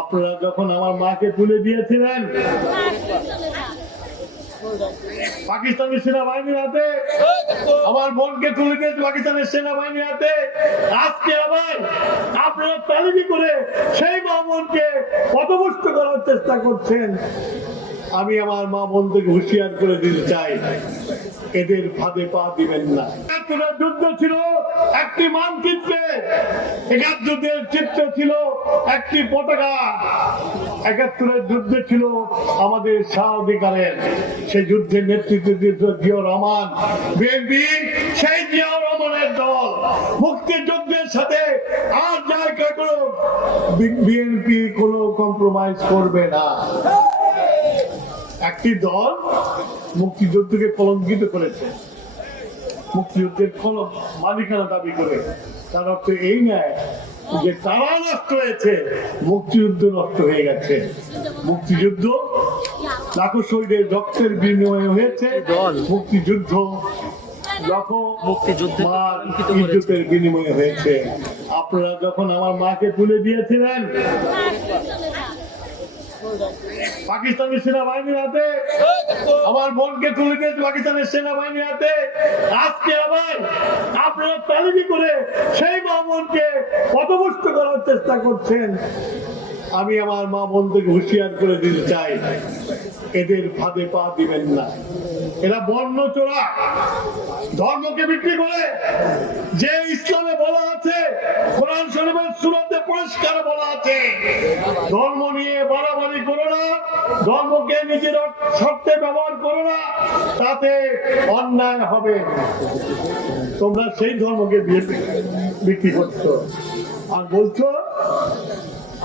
আপনারা যখন আমার মাকে তুলে দিয়েছিলেন পাকিস্তানি সেনাবাহিনীর হাতে, আমার বোনকে তুলে দিয়েছে পাকিস্তানের সেনাবাহিনীর হাতে, আজকে আবার আপনারা তালিমি করে সেই মা বোনকে পথভ্রষ্ট করার চেষ্টা করছেন। আমি আমার মা বোনদেরকে হুঁশিয়ার করে দিতে চাই, এদের ফাঁদে পা দিবেন না। যুদ্ধ ছিল একটি মানচিত্রে, একাত্তরের চিত্র ছিল একটি পতাকা, একাত্তরের যুদ্ধে ছিল আমাদের স্বাধিকারের, সেই যুদ্ধের নেতৃত্ব দিয়েছিল জিয়াউর রহমান। বিএনপি সেই জিয়াউর রহমানের দল, মুক্তিযুদ্ধের সাথে আর জায়গা করো, বিএনপি কোনো কম্প্রোমাইজ করবে না। একটি দল মুক্তিযুদ্ধকে কলঙ্কিত করেছে, মুক্তিযুদ্ধের মালিকানা দাবি করে, তার অর্থ এই নয় যে তারা নষ্ট হয়েছে, মুক্তিযুদ্ধ নষ্ট হয়ে গেছে। মুক্তিযুদ্ধ লাখো শহীদের রক্তের বিনিময়ে হয়েছে, মুক্তিযুদ্ধ লাখো ইজ্জতের বিনিময়ে হয়েছে। আপনারা যখন আমার মাকে তুলে দিয়েছিলেন পাকিস্তানি সেনাবাহিনীর হাতে, আমার বোনকে তুলে দিয়েছে পাকিস্তানের সেনাবাহিনীর হাতে, আজকে আবার আপনারা তালিমি করে সেই মা বোনকে পথভ্রষ্ট করার চেষ্টা করছেন। আমি আমার মা বোনদেরকে হুঁশিয়ার করে দিতে চাই, এদের ফাঁদে পা দিবেন না। এরা বর্ণ চোরা, ধর্মকে বিক্রি করে। যে ইসলামে বলা আছে, কোরআন শরীফের সূরাতে পরিষ্কার বলা আছে, ধর্ম নিয়ে বাড়াবাড়ি করো না, ধর্মকে নিজের স্বার্থে ব্যবহার করো না, তাতে অন্যায় হবে। তোমরা সেই ধর্মকে বিক্রি করছো আর বলছো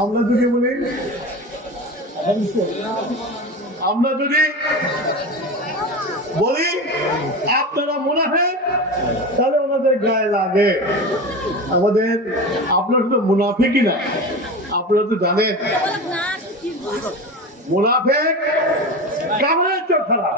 আমরা যদি বলি, আমরা যদি বলি আপনারা মুনাফিক, তাহলে ওনাদের গায়ে লাগে। আমাদের আপনারা শুধু মুনাফিকই না, আপনারা তো জানেন মুনাফিক কামের চেয়ে খারাপ।